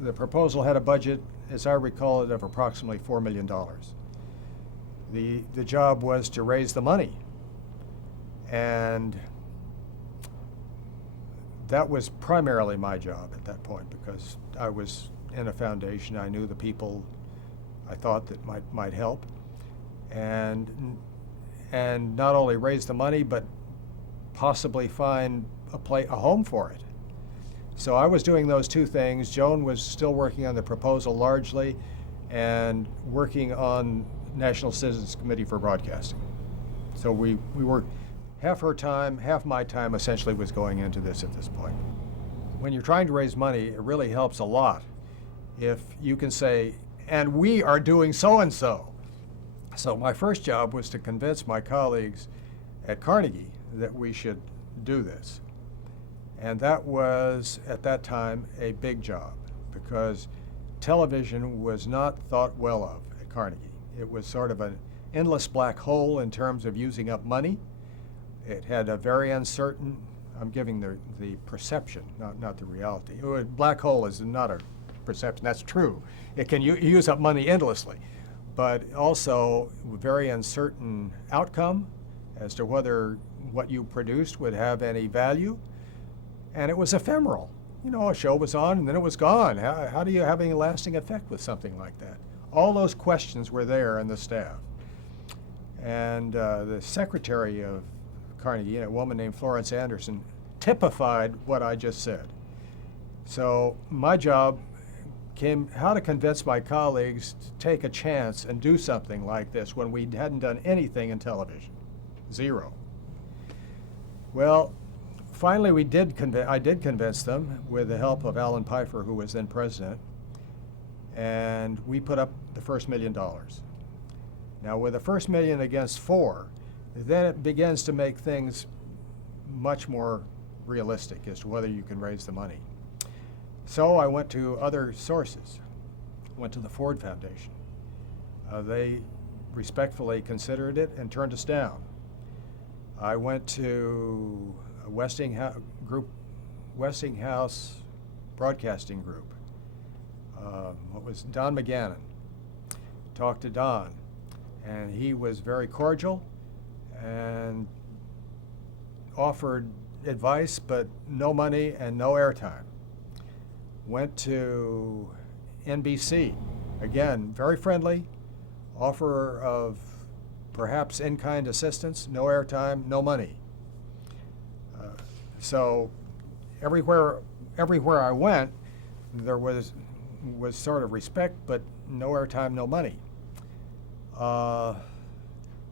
The proposal had a budget, as I recall it, of approximately $4 million. The job was to raise the money, and that was primarily my job at that point, because I was in a foundation. I knew the people I thought that might help, and not only raise the money, but possibly find a home for it. So I was doing those two things. Joan was still working on the proposal largely, and working on National Citizens Committee for Broadcasting. So we were, half her time, half my time essentially was going into this at this point. When you're trying to raise money, it really helps a lot if you can say, and we are doing so-and-so. So my first job was to convince my colleagues at Carnegie that we should do this. And that was, at that time, a big job, because television was not thought well of at Carnegie. It was sort of an endless black hole in terms of using up money. It had a very uncertain, I'm giving the perception, not the reality. Black hole is not a perception, that's true. It can use up money endlessly, but also very uncertain outcome as to whether what you produced would have any value. And it was ephemeral. You know, a show was on and then it was gone. How do you have any lasting effect with something like that? All those questions were there in the staff. And the secretary of Carnegie, a woman named Florence Anderson, typified what I just said. So my job came how to convince my colleagues to take a chance and do something like this when we hadn't done anything in television. Zero. Well, finally I did convince them with the help of Alan Pfeiffer, who was then president, and we put up the first $1 million. Now with the first $1 million against 4, then it begins to make things much more realistic as to whether you can raise the money. So I went to other sources, went to the Ford Foundation. They respectfully considered it and turned us down. I went to Westinghouse Broadcasting Group. What was Don McGannon? Talked to Don, and he was very cordial and offered advice, but no money and no airtime. Went to NBC, again, very friendly, offer of perhaps in-kind assistance, no airtime, no money. So everywhere I went, there was sort of respect, but no airtime, no money.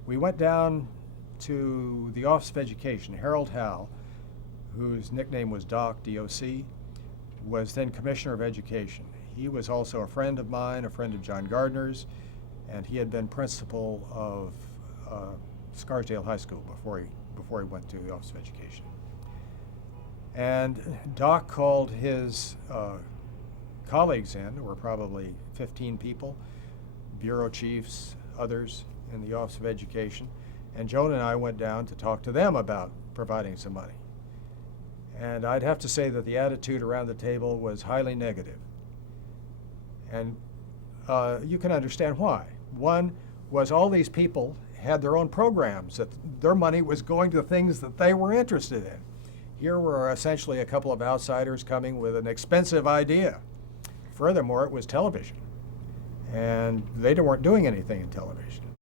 We went down to the Office of Education. Harold Howe, whose nickname was Doc, D-O-C, was then Commissioner of Education. He was also a friend of mine, a friend of John Gardner's, and he had been principal of Scarsdale High School before he went to the Office of Education. And Doc called his colleagues in. There were probably 15 people, bureau chiefs, others in the Office of Education, and Joan and I went down to talk to them about providing some money. And I'd have to say that the attitude around the table was highly negative. And you can understand why. One was all these people had their own programs, that their money was going to things that they were interested in. Here were essentially a couple of outsiders coming with an expensive idea. Furthermore, it was television, and they weren't doing anything in television.